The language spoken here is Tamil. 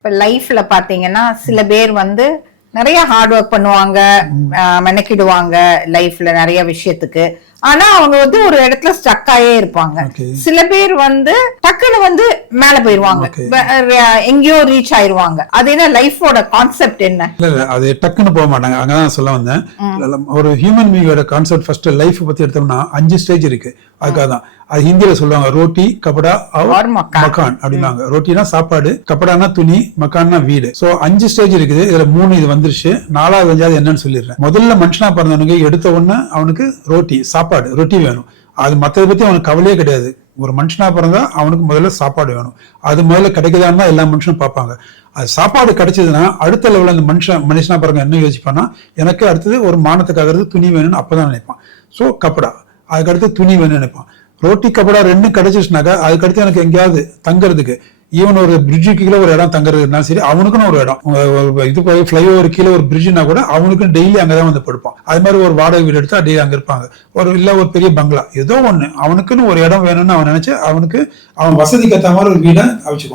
இப்ப லைஃப்ல பாத்தீங்கன்னா சில பேர் வந்து நிறைய ஹார்ட் ஒர்க் பண்ணுவாங்க, மெனக்கிடுவாங்க லைஃப்ல நிறைய விஷயத்துக்கு. ஆனா அவங்க வந்து ஒரு இடத்துல ஸ்டக் ஆயே இருப்பாங்க. சில பேர் வந்து டக்குன்னு வந்து மேல போயிருவாங்க, எங்கேயோ ரீச் ஆயிருவாங்க. அது என்ன லைஃபோட கான்செப்ட் என்ன? இல்ல அது டக்குன்னு போக மாட்டாங்க. அங்கதான் சொல்ல வந்தேன். ஒரு ஹியூமன் பீங்கோட கான்செப்ட் ஃபர்ஸ்ட் லைஃப் பத்தி எடுத்தோம்னா 5 ஸ்டேஜ் இருக்கு. அதுக்காக தான் அது ஹிந்தியில சொல்லுவாங்க ரோட்டி கபடா மக்கான் அப்படின்னாங்க. ரோட்டினா சாப்பாடு, கபடானா துணி, மக்கான்னா வீடு. சோ 5 ஸ்டேஜ் இருக்குது. இதுல 3 இது வந்துருச்சு. 4வது 5வது என்னன்னு சொல்லிடுறேன். முதல்ல மனுஷனா பிறந்தவனுக்கு எடுத்த உடனே அவனுக்கு ரோட்டி சாப்பாடு, ரொட்டி வேணும். அது மத்ததை பத்தி அவனுக்கு கவலையே கிடையாது. ஒரு மனுஷனா பிறந்தா அவனுக்கு முதல்ல சாப்பாடு வேணும். அது முதல்ல கிடைக்குதான்னு எல்லா மனுஷனும் பார்ப்பாங்க. அது சாப்பாடு கிடைச்சதுன்னா அடுத்த லெவலில் அந்த மனுஷனா பிறகு என்ன யோசிப்பான்னா, எனக்கு அடுத்தது ஒரு மானத்துக்காகிறது துணி வேணும்னு அப்பதான் நினைப்பான். சோ கப்படா, அதுக்கு அடுத்து துணி வேணும்னு நினைப்பான். ரோட்டி கப்படா 2 கிடைச்சிச்சுனாக்கா அதுக்கு அடுத்து எனக்கு எங்கேயாவது தங்கறதுக்கு, ஈவன் ஒரு பிரிட்ஜுக்கு கீழே ஒரு இடம் தங்குறதுனா சரி, அவனுக்குன்னு ஒரு இடம், இது ஃபிளைஓவர் கீழே ஒரு பிரிட்ஜ்னா கூட அவனுக்கு டெய்லி அங்கதான் வந்து படுப்பான். அது மாதிரி ஒரு வாடகை வீடு எடுத்தா டெய்லி அங்க இருப்பாங்க. ஒரு பெரிய பங்களா, ஏதோ ஒண்ணு அவனுக்குன்னு ஒரு இடம் வேணும்னு அவன் நினைச்சு அவனுக்கு அவன் வசதிக்கு ஏற்ற மாதிரி ஒரு வீடை அமைச்சுக்குவான்.